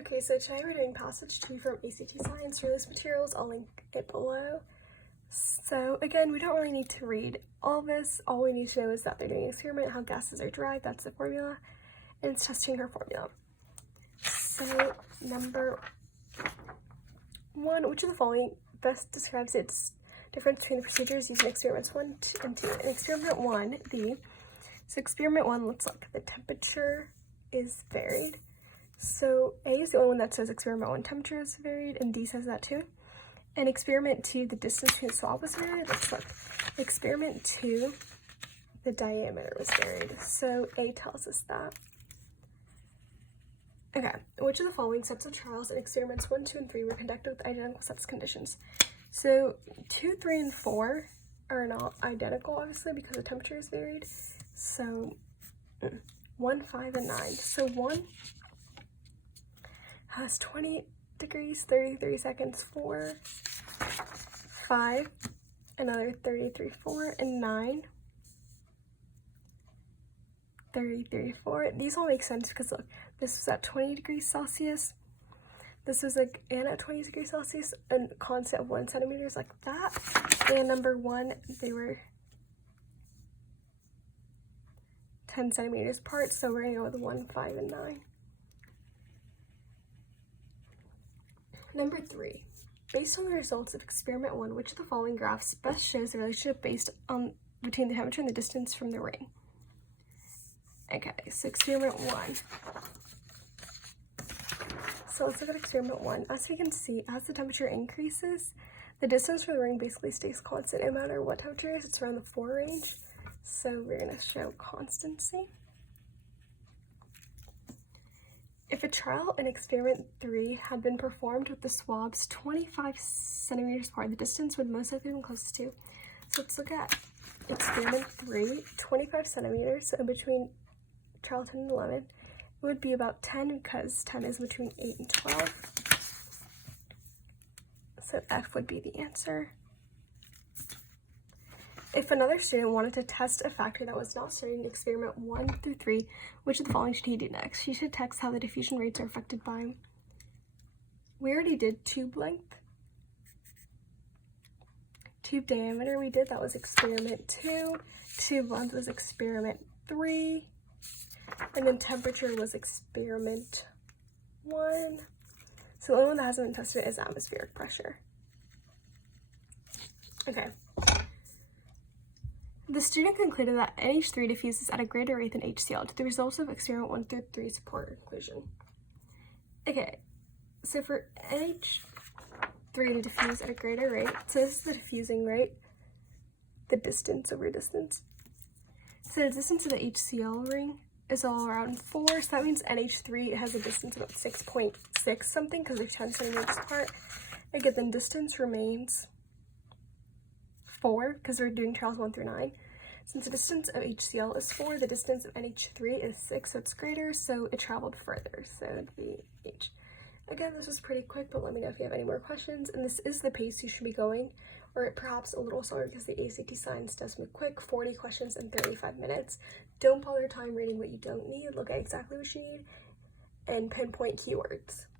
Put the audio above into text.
Okay, so today we're doing passage 2 from ACT Science. For those materials, I'll link it below. So again, we don't really need to read all this. All we need to know is that they're doing an experiment, how gases are derived, that's the formula, and it's testing her formula. So number 1, which of the following best describes its difference between the procedures used in experiments 1 and 2? In experiment 1, so experiment 1, let's look. The temperature is varied. So A is the only one that says experiment 1 temperature is varied, and D says that too. In experiment 2, the distance between the swab was varied. Let's look. Experiment 2, the diameter was varied. So A tells us that. Okay, which of the following sets of trials in experiments 1, 2, and 3 were conducted with identical sets of conditions? So 2, 3, and 4 are not identical, obviously, because the temperature is varied. So 1, 5, and 9. So 1 has 20 degrees, 33 seconds, 4, 5, another 33, 4, and 9, 33, 4. These all make sense because look, this was at 20 degrees Celsius, this was like, and at 20 degrees Celsius, and constant of 1 centimeters like that, and number 1, they were 10 centimeters apart, so we're gonna go with 1, 5, and 9. Number 3, based on the results of experiment 1, which of the following graphs best shows the relationship between the temperature and the distance from the ring? Okay, so experiment 1. So let's look at experiment 1. As we can see, as the temperature increases, the distance from the ring basically stays constant no matter what temperature it is. It's around the 4 range. So we're going to show constancy. If a trial in experiment 3 had been performed with the swabs 25 centimeters apart, the distance would most likely have been closest to. So let's look at experiment 3, 25 centimeters, so in between trial 10 and 11, it would be about 10 because 10 is between 8 and 12. So F would be the answer. If another student wanted to test a factor that was not studied in experiment 1 through 3, which of the following should he do next? She should text how the diffusion rates are affected by. We already did tube length. Tube diameter we did, that was experiment 2. Tube length was experiment 3. And then temperature was experiment 1. So the only one that hasn't been tested is atmospheric pressure. Okay. The student concluded that NH3 diffuses at a greater rate than HCl. Do the results of experiment 1 through 3 support her conclusion? Okay, so for NH3 to diffuse at a greater rate, so this is the diffusing rate, the distance over distance. So the distance of the HCl ring is all around 4, so that means NH3 has a distance about 6.6 something because they're 10 centimeters apart. Again, then distance remains 4 because we're doing trials 1 through 9. Since the distance of HCl is 4, the distance of NH3 is 6, so it's greater, so it traveled further, so it'd be H. Again, this was pretty quick, but let me know if you have any more questions, and this is the pace you should be going, or perhaps a little slower because the ACT Science does move quick, 40 questions in 35 minutes. Don't bother time reading what you don't need, look at exactly what you need, and pinpoint keywords.